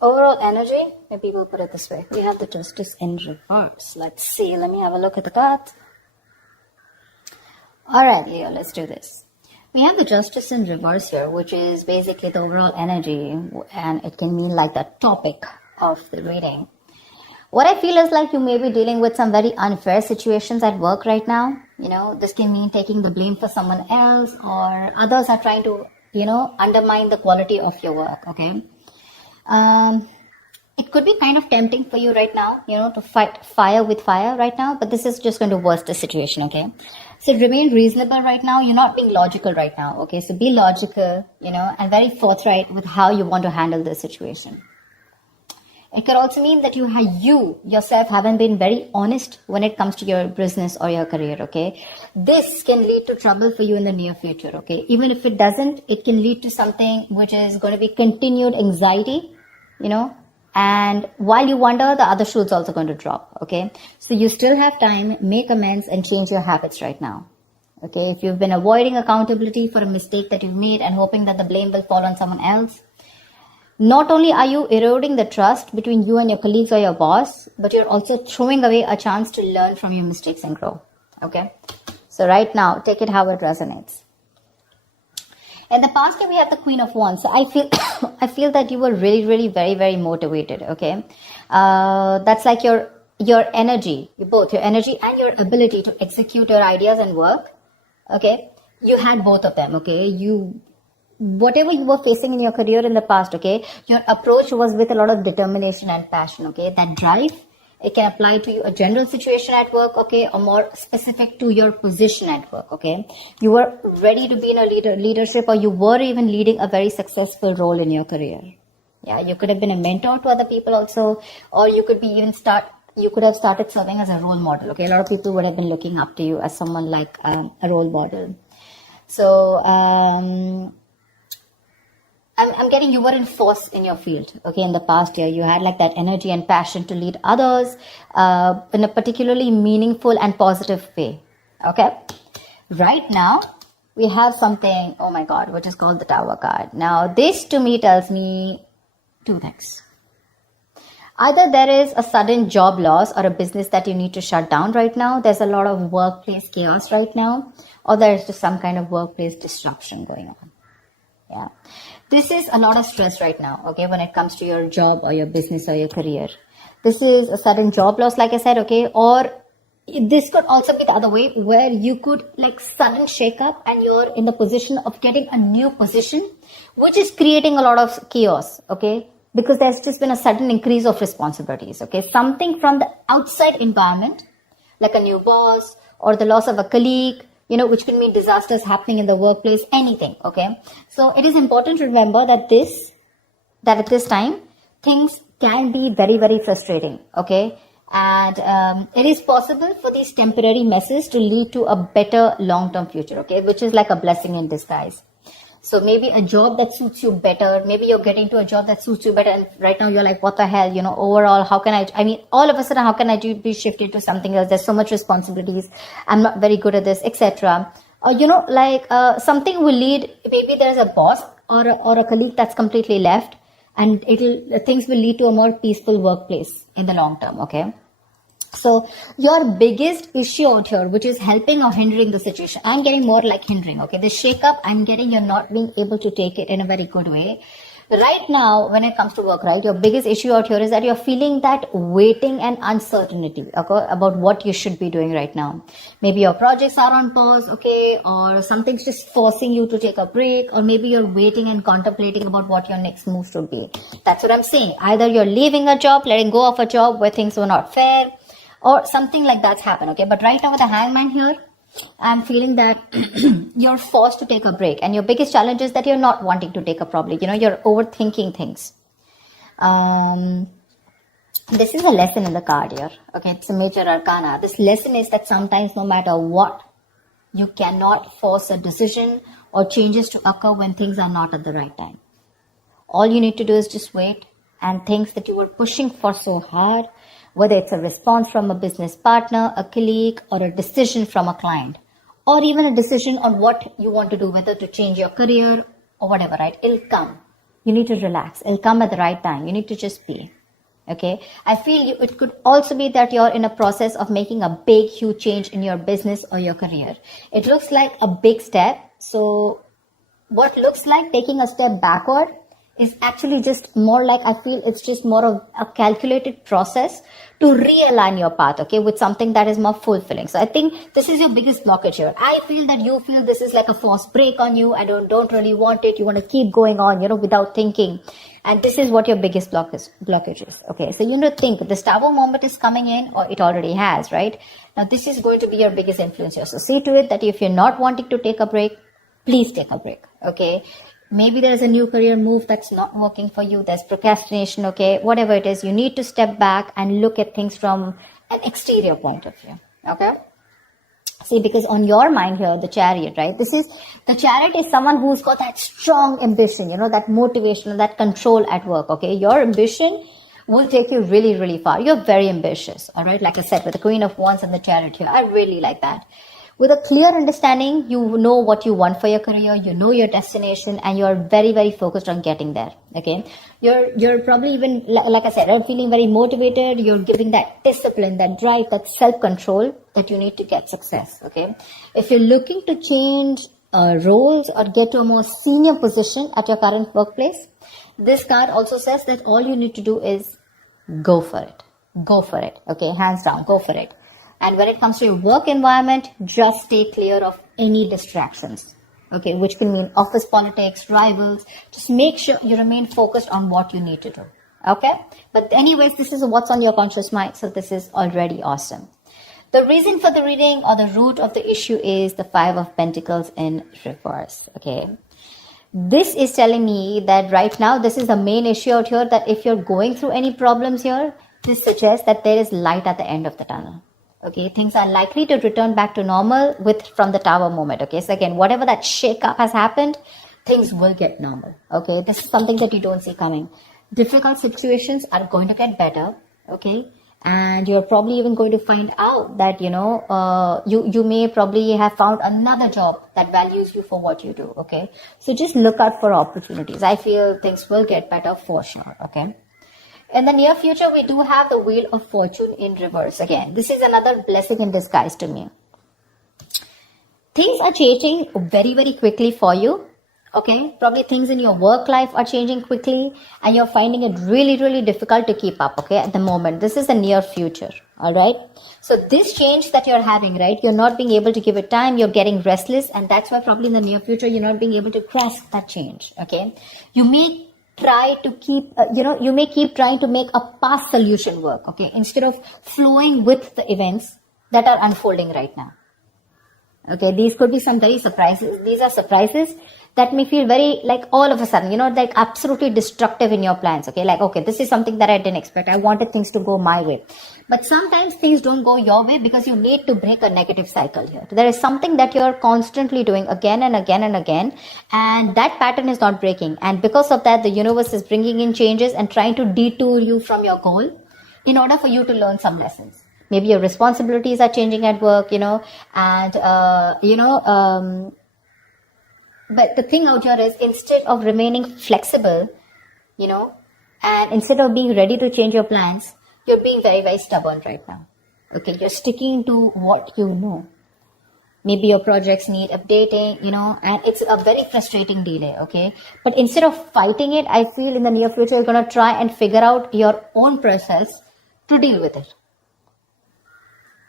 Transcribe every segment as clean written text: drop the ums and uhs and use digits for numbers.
Overall energy, maybe we'll put it this way. We have the Justice in reverse. Let's see. Let me have a look at the cards. All right, Leo, let's do this. We have the Justice in reverse here, which is basically the overall energy, and it can mean like the topic of the reading. What I feel is like you may be dealing with some very unfair situations at work right now. This can mean taking the blame for someone else, or others are trying to, undermine the quality of your work, okay? It could be kind of tempting for you right now, to fight fire with fire right now, but this is just going to worsen the situation, okay? So remain reasonable right now. You're not being logical right now, okay? So be logical, and very forthright with how you want to handle this situation. It could also mean that you yourself haven't been very honest when it comes to your business or your career, okay? This can lead to trouble for you in the near future, okay? Even if it doesn't, it can lead to something which is going to be continued anxiety, and while you wonder, the other shoe is also going to drop, okay? So you still have time, make amends and change your habits right now, okay? If you've been avoiding accountability for a mistake that you've made and hoping that the blame will fall on someone else, not only are you eroding the trust between you and your colleagues or your boss, but you're also throwing away a chance to learn from your mistakes and grow, okay? So right now, take it how it resonates. In the past, we have the Queen of Wands. So I feel that you were really, really very, very motivated, okay? That's like your energy, both your energy and your ability to execute your ideas and work, okay? You had both of them, okay? Whatever you were facing in your career in the past, okay, your approach was with a lot of determination and passion, okay? That drive, it can apply to a general situation at work, okay, or more specific to your position at work, okay? You were ready to be in a leadership, or you were even leading a very successful role in your career. Yeah, you could have been a mentor to other people also, or you could have started serving as a role model, okay? A lot of people would have been looking up to you as someone like a role model. So, I'm getting you were in force in your field, okay, in the past year. You had like that energy and passion to lead others in a particularly meaningful and positive way, okay? Right now, we have something, oh my God, which is called the Tower card. Now, this to me tells me two things. Either there is a sudden job loss or a business that you need to shut down right now. There's a lot of workplace chaos right now, or there's just some kind of workplace disruption going on, yeah. This is a lot of stress right now, okay, when it comes to your job or your business or your career. This is a sudden job loss, like I said, okay, or this could also be the other way, where you could like sudden shake up and you're in the position of getting a new position, which is creating a lot of chaos, okay, because there's just been a sudden increase of responsibilities, okay, something from the outside environment, like a new boss or the loss of a colleague, which can mean disasters happening in the workplace, anything, okay? So it is important to remember that at this time, things can be very, very frustrating, okay? And it is possible for these temporary messes to lead to a better long-term future, okay? Which is like a blessing in disguise. So maybe a job that suits you better, maybe you're getting to a job that suits you better, and right now you're like, what the hell, overall, how can all of a sudden, how can I be shifted to something else? There's so much responsibilities. I'm not very good at this, etc. Something will lead, maybe there's a boss or a colleague that's completely left, and things will lead to a more peaceful workplace in the long term, okay? So your biggest issue out here, which is helping or hindering the situation, I'm getting more like hindering, okay? The shake up, I'm getting you're not being able to take it in a very good way. Right now, when it comes to work, right, your biggest issue out here is that you're feeling that waiting and uncertainty, okay, about what you should be doing right now. Maybe your projects are on pause, okay, or something's just forcing you to take a break, or maybe you're waiting and contemplating about what your next move should be. That's what I'm saying. Either you're leaving a job, letting go of a job where things were not fair, or something like that's happened, okay? But right now with the Hangman here, I'm feeling that you're forced to take a break. And your biggest challenge is that you're not wanting to take a probably, you're overthinking things. This is a lesson in the card here, okay? It's a major arcana. This lesson is that sometimes no matter what, you cannot force a decision or changes to occur when things are not at the right time. All you need to do is just wait, and things that you were pushing for so hard, whether it's a response from a business partner, a colleague, or a decision from a client, or even a decision on what you want to do, whether to change your career or whatever, right? It'll come. You need to relax. It'll come at the right time. You need to just be. Okay. I feel it could also be that you're in a process of making a big, huge change in your business or your career. It looks like a big step. So what looks like taking a step backward is actually just more like, I feel it's just more of a calculated process to realign your path, okay, with something that is more fulfilling. So I think this is your biggest blockage here. I feel that you feel this is like a forced break on you. I don't really want it. You want to keep going on, without thinking. And this is what your biggest blockage is. Okay, so you need to think this Tower moment is coming in, or it already has, right? Now this is going to be your biggest influence here. So see to it that if you're not wanting to take a break, please take a break. Okay, maybe there's a new career move that's not working for you. There's procrastination. Okay, whatever it is, you need to step back and look at things from an exterior point of view. Okay. See, because on your mind here, the Chariot, right? The Chariot is someone who's got that strong ambition, that motivation, that control at work, okay? Your ambition will take you really, really far. You're very ambitious, all right? Like I said, with the Queen of Wands and the Chariot here, I really like that. With a clear understanding, you know what you want for your career, you know your destination, and you're very, very focused on getting there, okay? You're probably even, like I said, you're feeling very motivated, you're giving that discipline, that drive, that self-control that you need to get success, okay? If you're looking to change roles or get to a more senior position at your current workplace, this card also says that all you need to do is go for it. Go for it, okay? Hands down, go for it. And when it comes to your work environment, just stay clear of any distractions, okay, which can mean office politics, rivals. Just make sure you remain focused on what you need to do, okay? But anyways, this is what's on your conscious mind, so this is already awesome. The reason for the reading or the root of the issue is the Five of Pentacles in reverse, okay? This is telling me that right now, this is the main issue out here, that if you're going through any problems here, this suggests that there is light at the end of the tunnel. Okay, things are likely to return back to normal from the Tower moment. Okay, so again, whatever that shake-up has happened, things will get normal. Okay, this is something that you don't see coming. Difficult situations are going to get better. Okay, and you're probably even going to find out that, you may probably have found another job that values you for what you do. Okay, so just look out for opportunities. I feel things will get better for sure. Okay. In the near future, we do have the Wheel of Fortune in reverse. Again, this is another blessing in disguise to me. Things are changing very, very quickly for you. Okay, probably things in your work life are changing quickly and you're finding it really, really difficult to keep up, okay, at the moment. This is the near future, all right? So this change that you're having, right, you're not being able to give it time, you're getting restless, and that's why probably in the near future, you're not being able to grasp that change, okay? You may try to keep, you may keep trying to make a past solution work, okay, instead of flowing with the events that are unfolding right now. Okay, these could be some very surprises. These are surprises that may feel very, like, all of a sudden, like absolutely destructive in your plans. Okay, like, okay, this is something that I didn't expect. I wanted things to go my way. But sometimes things don't go your way because you need to break a negative cycle here. There is something that you're constantly doing again and again and again, and that pattern is not breaking. And because of that, the universe is bringing in changes and trying to detour you from your goal in order for you to learn some lessons. Maybe your responsibilities are changing at work, and, but the thing out here is, instead of remaining flexible, and instead of being ready to change your plans, you're being very, very stubborn right now. Okay, you're sticking to what you know. Maybe your projects need updating, and it's a very frustrating delay, okay? But instead of fighting it, I feel in the near future, you're going to try and figure out your own process to deal with it.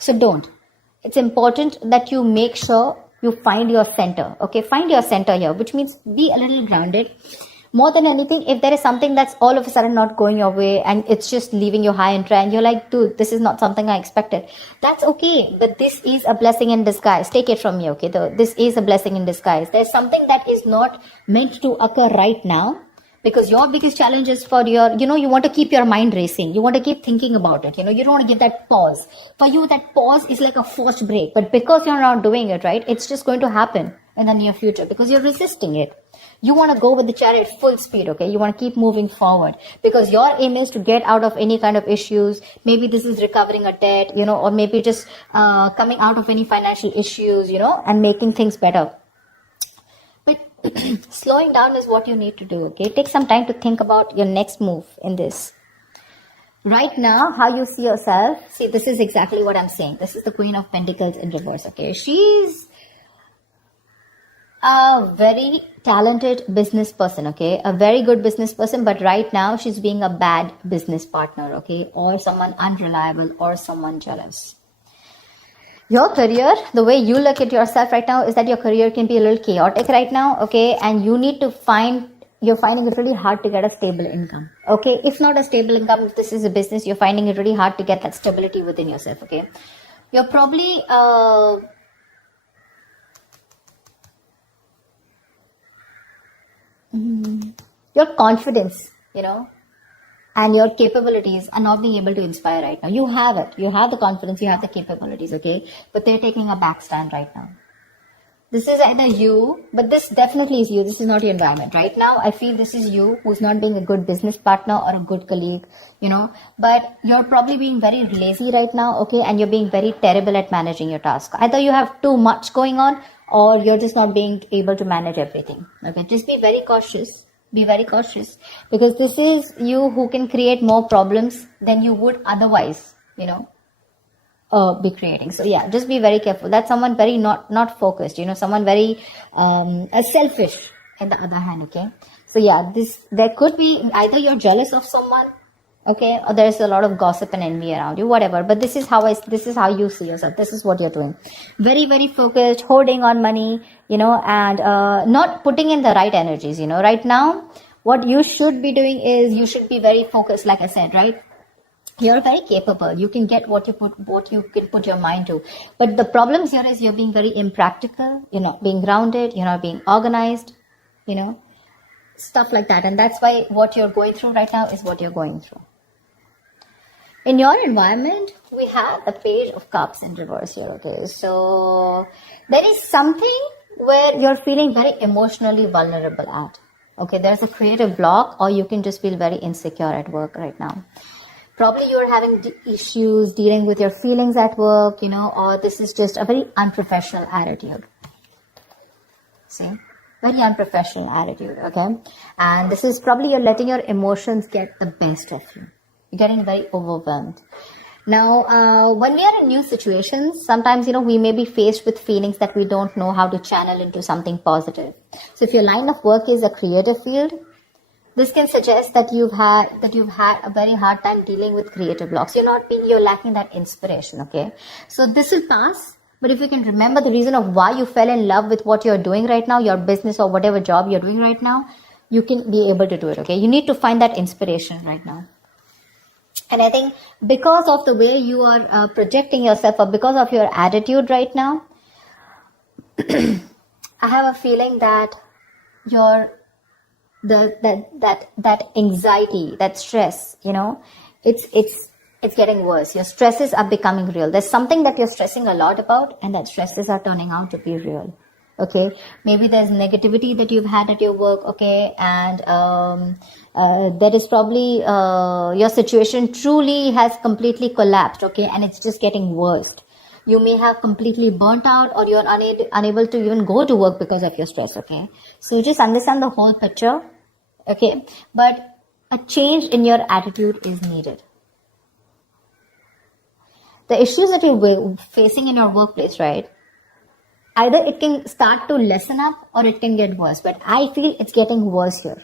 So don't. It's important that you make sure you find your center. Okay, find your center here, which means be a little grounded. More than anything, if there is something that's all of a sudden not going your way and it's just leaving you high and dry and you're like, dude, this is not something I expected. That's okay. But this is a blessing in disguise. Take it from me, okay? This is a blessing in disguise. There's something that is not meant to occur right now. Because your biggest challenge is for your, you want to keep your mind racing. You want to keep thinking about it. You don't want to give that pause. For you, that pause is like a forced break. But because you're not doing it, right, it's just going to happen in the near future because you're resisting it. You want to go with the Chariot full speed, okay? You want to keep moving forward because your aim is to get out of any kind of issues. Maybe this is recovering a debt, or maybe just coming out of any financial issues, and making things better. But Slowing down is what you need to do, okay? Take some time to think about your next move in this. Right now, how you see yourself, see, this is exactly what I'm saying. This is the Queen of Pentacles in reverse, okay? She's a very talented business person, okay? A very good business person, but right now she's being a bad business partner, okay? Or someone unreliable or someone jealous. Your career, the way you look at yourself right now is that your career can be a little chaotic right now, okay? And you need to you're finding it really hard to get a stable income, okay? If not a stable income, if this is a business, you're finding it really hard to get that stability within yourself, okay? You're probably, your confidence, and your capabilities are not being able to inspire right now. You have it. You have the confidence, you have the capabilities, okay? But they're taking a back stand right now. This is either you, but this definitely is you. This is not your environment. Right now, I feel this is you who's not being a good business partner or a good colleague, but you're probably being very lazy right now, okay? And you're being very terrible at managing your task. Either you have too much going on or you're just not being able to manage everything, okay? Just be very cautious. Be very cautious because this is you who can create more problems than you would otherwise, be creating. So yeah, just be very careful. That's someone very not focused, someone very selfish in the other hand, okay? So yeah, there could be either you're jealous of someone, okay, or there's a lot of gossip and envy around you, whatever. But this is how you see yourself. This is what you're doing. Very, very focused, holding on money, and not putting in the right energies, Right now, what you should be doing is you should be very focused, like I said, right? You're very capable. You can get what you can put your mind to. But the problems here is you're being very impractical, you're not being grounded, you're not being organized, stuff like that. And that's why what you're going through right now is what you're going through. In your environment, we have the Page of Cups in reverse here, okay? So there is something where you're feeling very emotionally vulnerable at, okay? There's a creative block, or you can just feel very insecure at work right now. Probably you're having issues dealing with your feelings at work, or this is just a very unprofessional attitude. See? Very unprofessional attitude, okay? And this is probably you're letting your emotions get the best of you. You're getting very overwhelmed. Now, when we are in new situations, sometimes, we may be faced with feelings that we don't know how to channel into something positive. So if your line of work is a creative field, this can suggest that you've had a very hard time dealing with creative blocks. You're lacking that inspiration, okay? So this will pass, but if you can remember the reason of why you fell in love with what you're doing right now, your business or whatever job you're doing right now, you can be able to do it, okay? You need to find that inspiration right now. And I think because of the way you are projecting yourself, or because of your attitude right now, I have a feeling that that anxiety, that stress, it's getting worse. Your stresses are becoming real. There's something that you're stressing a lot about, and that stresses are turning out to be real. Okay, maybe there's negativity that you've had at your work, okay, and there is probably your situation truly has completely collapsed, okay, and it's just getting worse. You may have completely burnt out, or you're unable to even go to work because of your stress, okay? So just understand the whole picture, okay? But a change in your attitude is needed. The issues that you're facing in your workplace, right? Either it can start to lessen up or it can get worse. But I feel it's getting worse here.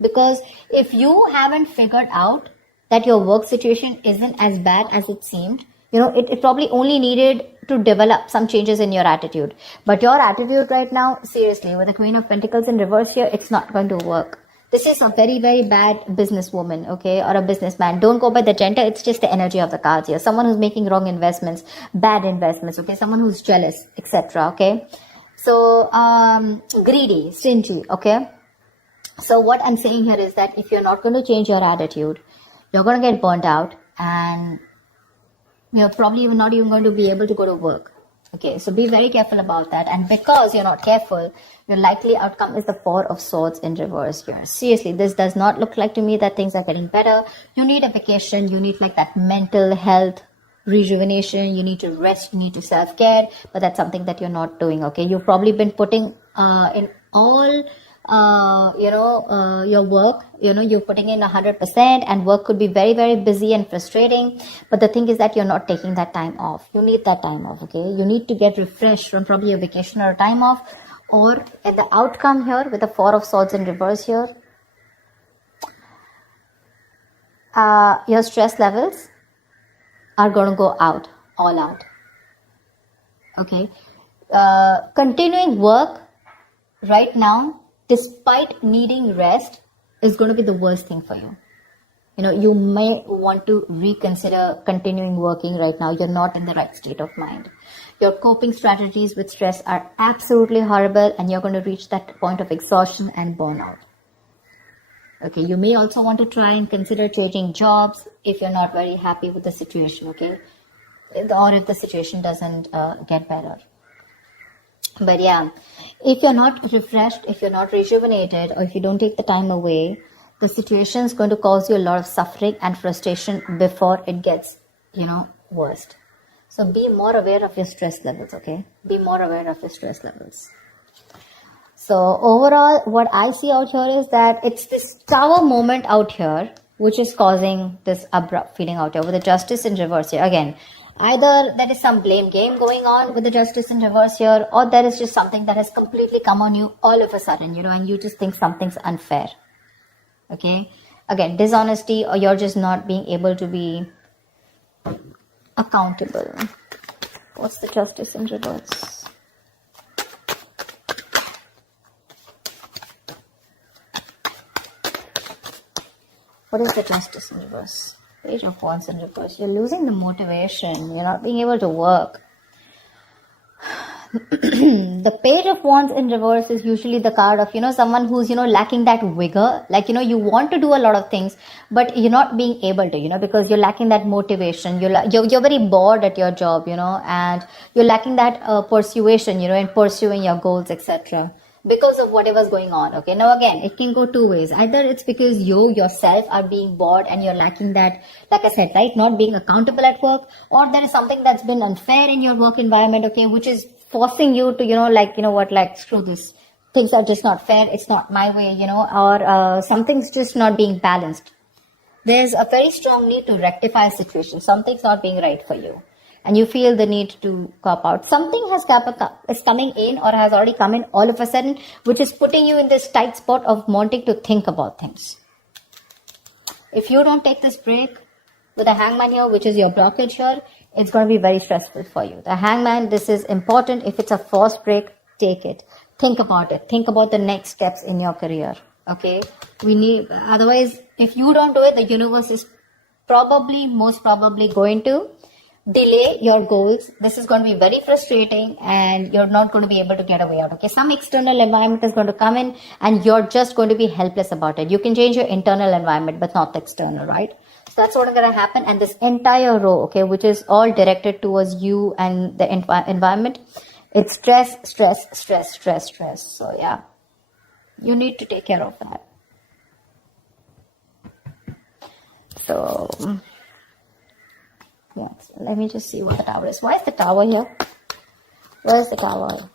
Because if you haven't figured out that your work situation isn't as bad as it seemed, it probably only needed to develop some changes in your attitude. But your attitude right now, seriously, with the Queen of Pentacles in reverse here, it's not going to work. This is a very, very bad businesswoman, okay, or a businessman. Don't go by the gender. It's just the energy of the cards here. Someone who's making wrong investments, bad investments, okay, someone who's jealous, etc., okay. So, greedy, stingy, okay. So what I'm saying here is that if you're not going to change your attitude, you're going to get burnt out, and you're probably not even going to be able to go to work. Okay, so be very careful about that. And because you're not careful, your likely outcome is the Four of Swords in reverse here. Seriously, this does not look like to me that things are getting better. You need a vacation. You need like that mental health rejuvenation. You need to rest. You need to self-care. But that's something that you're not doing, okay? You've probably been putting in all your work, you're putting in 100%, and work could be very, very busy and frustrating. But the thing is that you're not taking that time off. You need that time off, okay? You need to get refreshed from probably a vacation or a time off. Or in the outcome here with the Four of Swords in reverse here, your stress levels are going to go out, all out. Okay? Continuing work right now, despite needing rest, is going to be the worst thing for you. You may want to reconsider continuing working right now. You're not in the right state of mind. Your coping strategies with stress are absolutely horrible, and you're going to reach that point of exhaustion and burnout. Okay, you may also want to try and consider changing jobs if you're not very happy with the situation, okay? Or if the situation doesn't get better. But yeah, if you're not refreshed, if you're not rejuvenated, or if you don't take the time away, the situation is going to cause you a lot of suffering and frustration before it gets, worst. So be more aware of your stress levels, okay? Be more aware of your stress levels. So overall, what I see out here is that it's this tower moment out here, which is causing this abrupt feeling out here with the Justice in reverse here. Again, either there is some blame game going on with the Justice in reverse here, or there is just something that has completely come on you all of a sudden, and you just think something's unfair. Okay? Again, dishonesty, or you're just not being able to be accountable. What's the Justice in reverse? What is the Justice in reverse? Page of Wands in reverse. You're losing the motivation. You're not being able to work. The Page of Wands in reverse is usually the card of, someone who's, lacking that vigor. Like, you want to do a lot of things, but you're not being able to, because you're lacking that motivation. You're very bored at your job, and you're lacking that persuasion, in pursuing your goals, etc. Because of whatever's going on. Okay, now again, it can go two ways. Either it's because you yourself are being bored and you're lacking that, like I said, right, not being accountable at work, or there is something that's been unfair in your work environment, okay, which is forcing you to, screw this. Things are just not fair. It's not my way, or something's just not being balanced. There's a very strong need to rectify a situation. Something's not being right for you. And you feel the need to cop out. Something is coming in or has already come in all of a sudden, which is putting you in this tight spot of wanting to think about things. If you don't take this break with the Hangman here, which is your blockage here, it's going to be very stressful for you. The Hangman, this is important. If it's a forced break, take it. Think about it. Think about the next steps in your career. Okay? Otherwise, if you don't do it, the universe is most probably going to delay your goals. This is going to be very frustrating, and you're not going to be able to get away out. Okay, some external environment is going to come in, and you're just going to be helpless about it. You can change your internal environment, but not the external, right? So that's what's going to happen. And this entire row, okay, which is all directed towards you and the environment, it's stress, stress, stress, stress, stress. So yeah, you need to take care of that. So yeah, so let me just see what the Tower is. Why is the Tower here? Where is the Tower?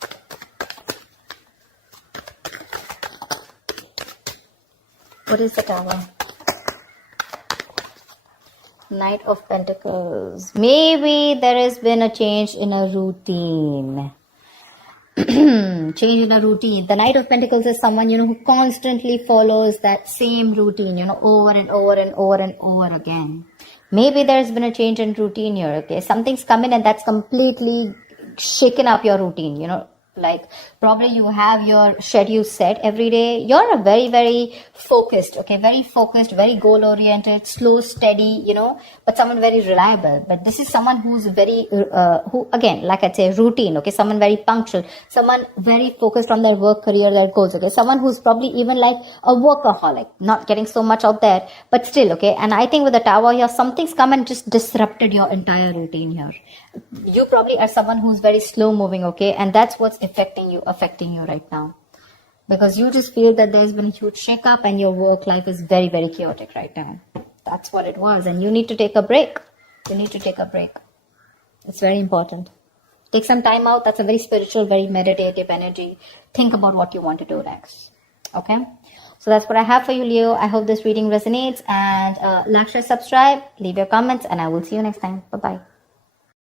What is the Tower? Knight of Pentacles. Maybe there has been a change in a routine. Change in a routine. The Knight of Pentacles is someone, who constantly follows that same routine, over and over and over and over again. Maybe there's been a change in routine here, okay? Something's come in and that's completely shaken up your routine, like probably you have your schedule set every day. You're a very, very focused, okay? Very focused, very goal-oriented, slow, steady, but someone very reliable. But this is someone who's very, who again, like I'd say, routine, okay? Someone very punctual, someone very focused on their work, career, their goals, okay? Someone who's probably even like a workaholic, not getting so much out there, but still, okay? And I think with the Tower here, something's come and just disrupted your entire routine here. You probably are someone who's very slow moving, okay? And that's what's affecting you right now. Because you just feel that there's been a huge shake-up and your work life is very, very chaotic right now. That's what it was. And you need to take a break. You need to take a break. It's very important. Take some time out. That's a very spiritual, very meditative energy. Think about what you want to do next. Okay? So that's what I have for you, Leo. I hope this reading resonates. And like, share, subscribe, leave your comments, and I will see you next time. Bye-bye.